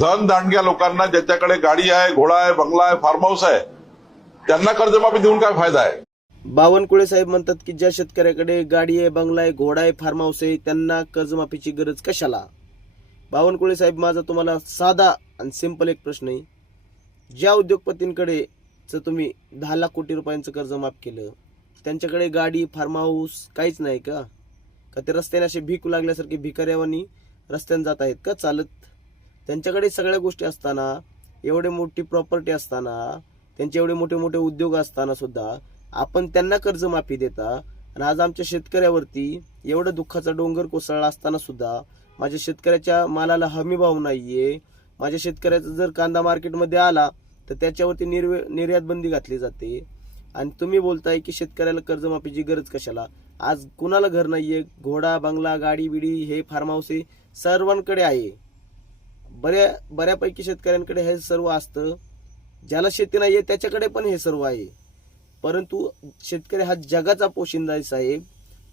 धन दांडग्या लोकांना, ज्याच्याकडे गाडी आहे, घोडा आहे, बंगला आहे, फार्म हाऊस आहे, त्यांना कर्जमाफी देऊन काय फायदा आहे? बावनकुळे साहेब म्हणतात की ज्या शेतकऱ्याकडे गाडी आहे, बंगला आहे, घोडा आहे, फार्म हाऊस आहे, त्यांना कर्जमाफीची गरज कशाला? बावनकुळे साहेब, माझा तुम्हाला साधा आणि सिंपल एक प्रश्न आहे. ज्या उद्योगपतींकडे तुम्ही 10 लाख कोटी रुपयांचं कर्ज माफ केलं, त्यांच्याकडे गाडी, फार्म हाऊस काहीच नाही का? का ते रस्त्याने असे भीक लागल्यासारखे भिकाऱ्यावानी रस्त्याने जात आहेत का चालत? त्यांच्याकडे सगळ्या गोष्टी असताना, एवढे मोठी प्रॉपर्टी असताना, त्यांचे एवढे मोठे मोठे उद्योग असताना सुद्धा आपण त्यांना कर्जमाफी देता. आणि आज आमच्या शेतकऱ्यावरती एवढं दुःखाचा डोंगर कोसळला असताना सुद्धा माझ्या शेतकऱ्याच्या मालाला हमी भाव नाहीये. माझ्या शेतकऱ्याचा जर कांदा मार्केटमध्ये आला तर त्याच्यावरती निर्यात बंदी घातली जाते. आणि तुम्ही बोलताय की शेतकऱ्याला कर्जमाफीची गरज कशाला? आज कुणाला घर नाहीये? घोडा, बंगला, गाडी बिडी, हे फार्म हाऊस हे सर्वांकडे आहे. बऱ्यापैकी शेतकऱ्यांकडे हे सर्व असतं. ज्याला शेती नाहीये त्याच्याकडे पण हे सर्व आहे. परंतु शेतकरी हा जगाचा पोशिंदा आहे साहेब.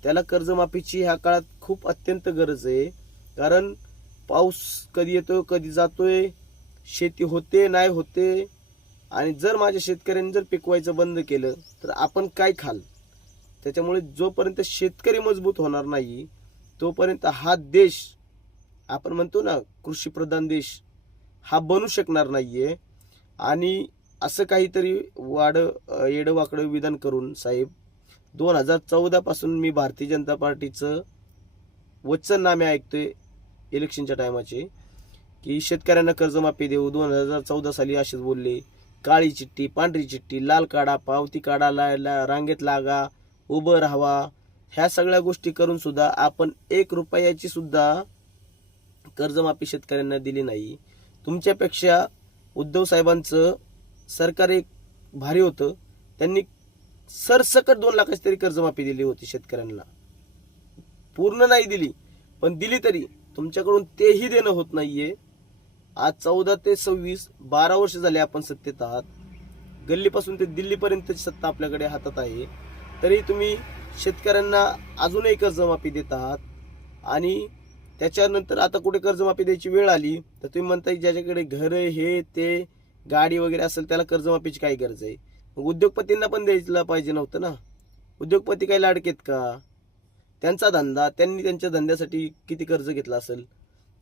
त्याला कर्जमाफीची ह्या काळात खूप अत्यंत गरज आहे. कारण पाऊस कधी येतोय, कधी जातोय, शेती होते नाही होते. आणि जर माझ्या शेतकऱ्यांनी जर पिकवायचं बंद केलं तर आपण काय खाल? त्याच्यामुळे जोपर्यंत शेतकरी मजबूत होणार नाही तोपर्यंत हा देश, आपण म्हणतो ना कृषी प्रधान देश, हा बनू शकणार नाहीये. आणि असं काहीतरी येडवाकडं विधान करून साहेब, 2014 पासून मी भारतीय जनता पार्टीचं वचननामे ऐकतोय इलेक्शनच्या टायमाचे, की शेतकऱ्यांना कर्जमाफी देऊ. 2014 साली असेच बोलले. काळी चिठ्ठी, पांढरी चिठ्ठी, लाल काढा, पावती काढा, रांगेत लागा, उभं राहावा, ह्या सगळ्या गोष्टी करून सुद्धा आपण 1 रुपयाची सुद्धा कर्जमाफी शेतकऱ्यांना दिली नाही. तुमच्यापेक्षा उद्धव साहेबांचं सरकार एक भारी होतं. त्यांनी सरसकट 2 लाखाची तरी कर्जमाफी दिली होती शेतकऱ्यांना. पूर्ण नाही दिली, पण दिली तरी तुमच्याकडून तेही देणं होत नाहीये. आज 14 ते 26 12 वर्ष झाले आपण सत्तेत आहात. गल्लीपासून ते दिल्लीपर्यंतची सत्ता आपल्याकडे हातात आहे. तरी तुम्ही शेतकऱ्यांना अजूनही कर्जमाफी देत आहात. आणि त्याच्यानंतर आता कुठे कर्जमाफी द्यायची वेळ आली तर तुम्ही म्हणताय ज्याच्याकडे घर आहे, हे ते गाडी वगैरे असेल त्याला कर्जमाफीची काय गरज आहे? मग उद्योगपतींना पण द्यायला पाहिजे नव्हतं ना? उद्योगपती काही लाडकेत का? त्यांचा धंदा, त्यांनी त्यांच्या धंद्यासाठी किती कर्ज घेतला असेल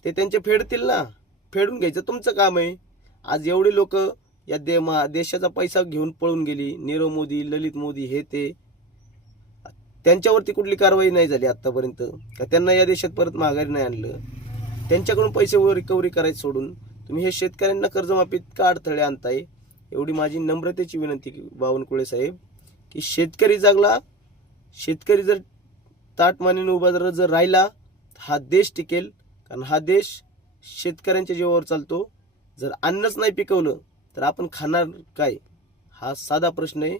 ते त्यांचे फेडतील ना. फेडून घ्यायचं तुमचं काम आहे. आज एवढे लोक या देशाचा पैसा घेऊन पळून गेली, नीरव मोदी, ललित मोदी, हे ते, त्यांच्यावरती कुठली कारवाई नाही झाली आतापर्यंत का? त्यांना या देशात परत माघारी नाही आणलं? त्यांच्याकडून पैसे रिकव्हरी करायचं सोडून तुम्ही हे शेतकऱ्यांना कर्जमाफीत का अडथळे आणताय? एवढी माझी नम्रतेची विनंती बावनकुळे साहेब, की शेतकरी जागला, शेतकरी जर ताटमानेने उभा जर राहिला हा देश टिकेल. कारण हा देश शेतकऱ्यांच्या जीवावर चालतो. जर अन्नच नाही पिकवलं तर आपण खाणार काय? हा साधा प्रश्न आहे.